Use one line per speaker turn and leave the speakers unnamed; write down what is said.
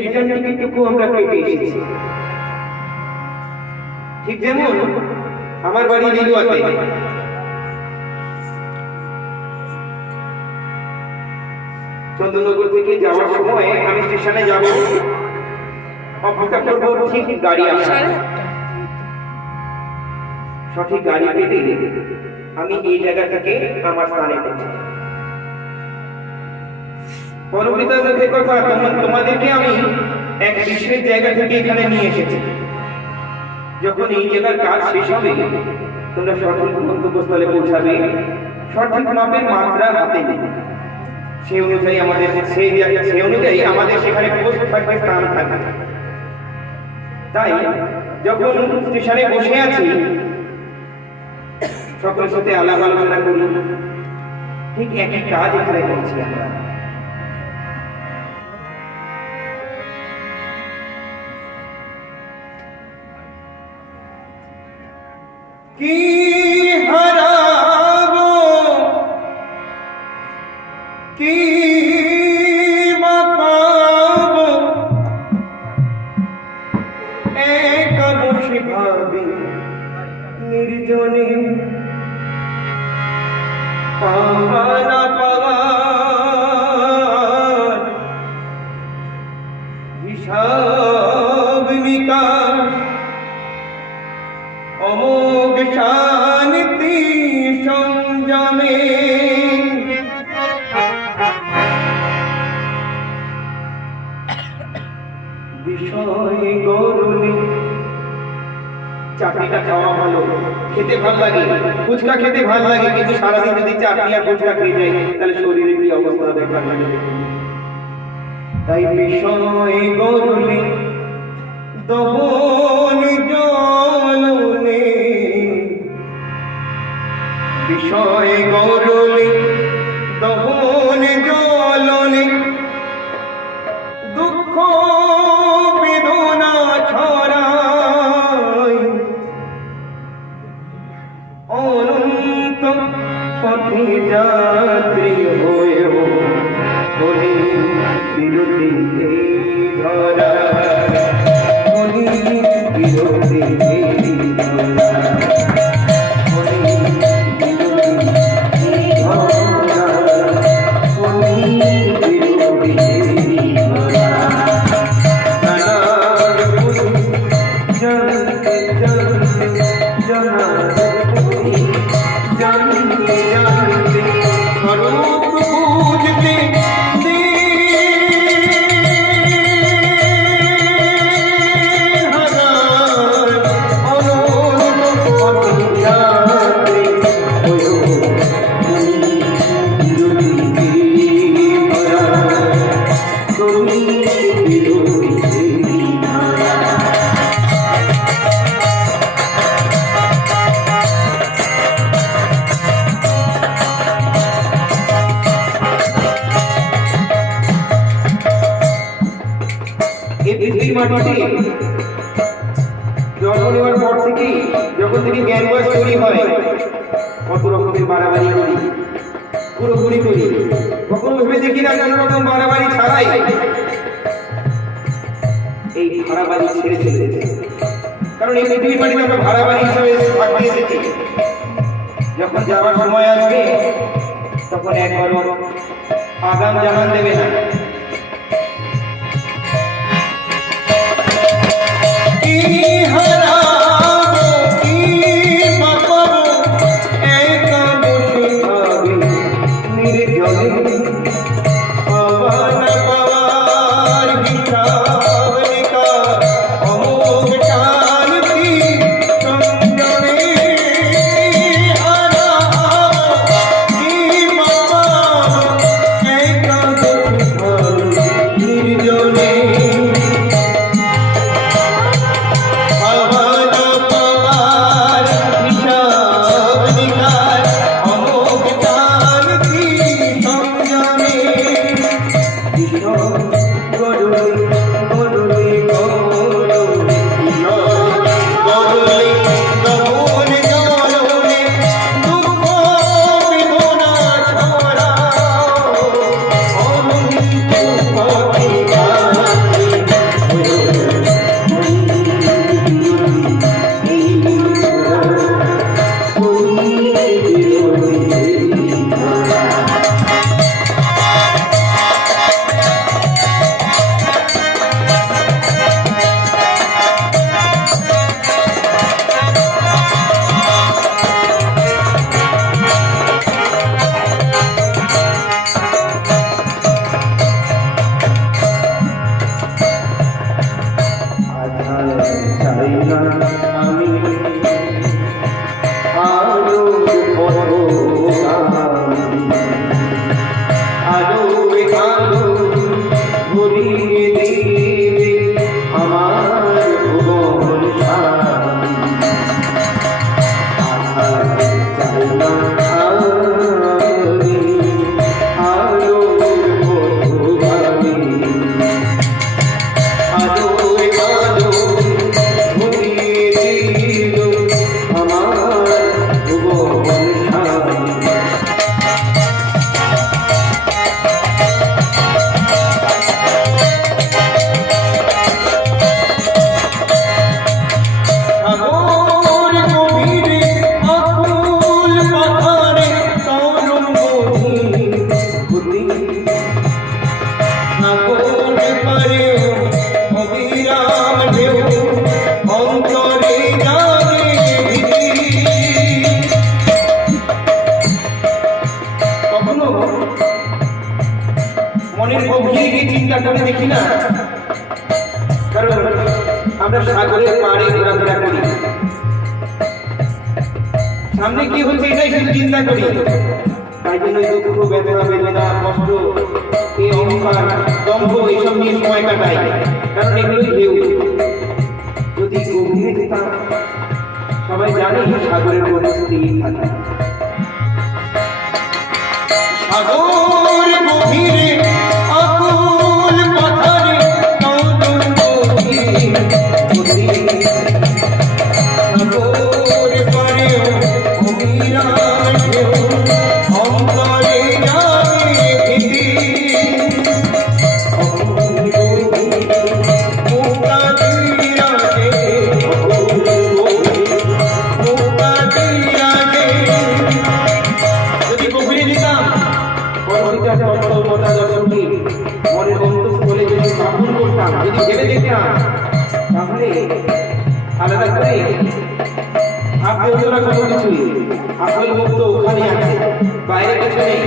Return টিকিটটুকু আমরা কেটে এসেছি। ঠিক যেমন আমার বাড়ি লিলুয়াতে। চন্দ্রনগর থেকে যাওয়ার সময় আমি স্টেশনে যাব। অপেক্ষা করব ঠিক গাড়ি আসা সঠিক গাড়ি পেতে আমি এই জায়গা থেকে আমার স্থানে পৌঁছাই কথা তোমাদেরকে আমি এক বিশেষ জায়গা থেকে এখানে নিয়ে এসেছি। যখন এই জায়গার কাজ শেষ তোমরা সঠিক গন্তব্যস্থলে পৌঁছাবে। সঠিক মাপের মাত্রা হাতে সেই অনুযায়ী আমাদের সেই সেই অনুযায়ী আমাদের সেখানে পোস্ট তাই যখন স্টেশনে বসে আছি, সকলের সাথে আলাপ আলোচনা করি। ঠিক একই কাজ এখানে করছি আমরা। চাটনিটা খাওয়া ভালো। খেতে ভালো লাগে। ফুচকা খেতে ভালো লাগে, কিন্তু সারাদিন যদি চাটনি আর ফুচকা খেয়ে যায় তাহলে শরীরে কি অবস্থা ভালো লাগে তাই বিষয় গরুলি দহন নেওয়ার পর থেকেই যখন থেকে জ্ঞান বয়স তৈরি হয়, কত রকমের বাড়াবাড়ি করি, পুরোপুরি করি। কখনো ভেবে দেখি না কোনো রকম বাড়াবাড়ি ছাড়াই এই ভাড়া ছেড়ে চলে কারণ এই পৃথিবীর মাটিতে আমরা ভাড়া বাড়ি হিসাবে থাকতে এসেছি। যখন যাওয়ার সময় আসবে, তখন একবারও আগাম জানান দেবে না। সামনে কি হচ্ছে এটাই শুধু চিন্তা করি। তাই জন্য দুঃখ বেদনা বেদনা, কষ্ট, এই অহংকার, দম্ভ, এইসব নিয়ে সময় কাটাই। কারণ এগুলোই ঢেউ। যদি গভীরে যেতাম, সবাই জানে সাগরের স্থির থাকে। যদি ভেবে দেখতাম তাহলে আলাদা করে ভাবতে হতো না কোনো কিছুই। আসল মুক্ত ওখানে আছে। বাইরে কিছু নেই।